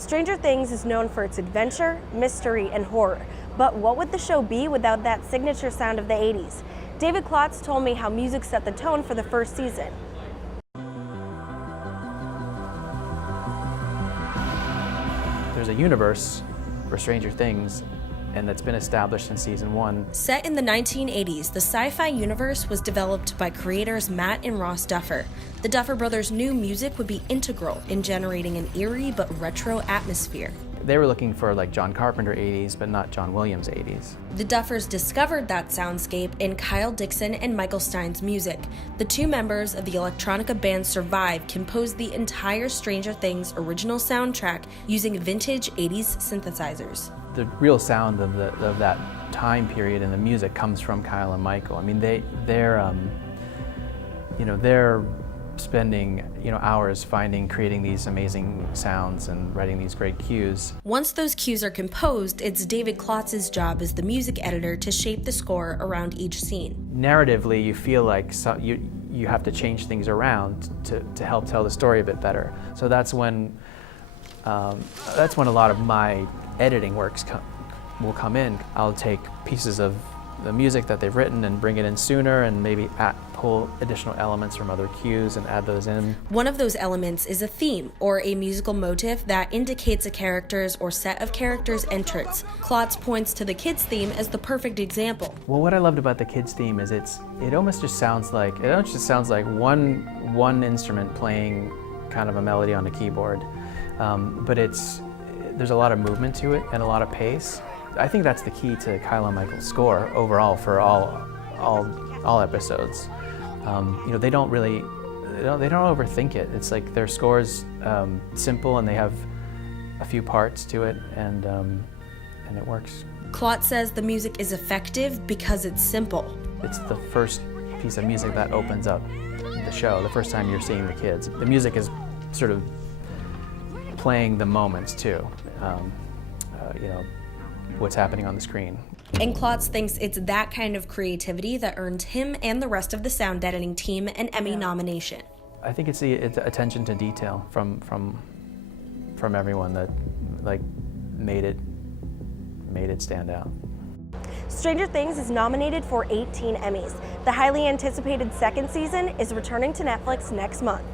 Stranger Things is known for its adventure, mystery, and horror. But what would the show be without that signature sound of the 80s? David Klotz told me how music set the tone for the first season. There's a universe for Stranger Things, and that's been established in season 1. Set in the 1980s, the sci-fi universe was developed by creators Matt and Ross Duffer. The Duffer brothers knew music would be integral in generating an eerie but retro atmosphere. They were looking for like John Carpenter 80s, but not John Williams 80s. The Duffers discovered that soundscape in Kyle Dixon and Michael Stein's music. The two members of the electronica band Survive composed the entire Stranger Things original soundtrack using vintage 80s synthesizers. The real sound of that time period in the music comes from Kyle and Michael. I mean, they're spending hours creating these amazing sounds and writing these great cues. Once those cues are composed, it's David Klotz's job as the music editor to shape the score around each scene. Narratively, you feel like you have to change things around to help tell the story a bit better. So that's when a lot of my editing works will come in. I'll take pieces of the music that they've written and bring it in sooner, and maybe pull additional elements from other cues and add those in. One of those elements is a theme, or a musical motif that indicates a character's or set of characters' entrance. Klotz points to the kids' theme as the perfect example. Well, what I loved about the kids' theme is it almost just sounds like one instrument playing kind of a melody on a keyboard, but there's a lot of movement to it and a lot of pace. I think that's the key to Kyle and Michael's score overall for all episodes. They don't overthink it. It's like their score's simple, and they have a few parts to it, and it works. Klotz says the music is effective because it's simple. It's the first piece of music that opens up the show, the first time you're seeing the kids. The music is sort of playing the moments too. What's happening on the screen. And Klotz thinks it's that kind of creativity that earned him and the rest of the sound editing team an Emmy nomination. I think it's the attention to detail from everyone that made it stand out. Stranger Things is nominated for 18 Emmys. The highly anticipated second season is returning to Netflix next month.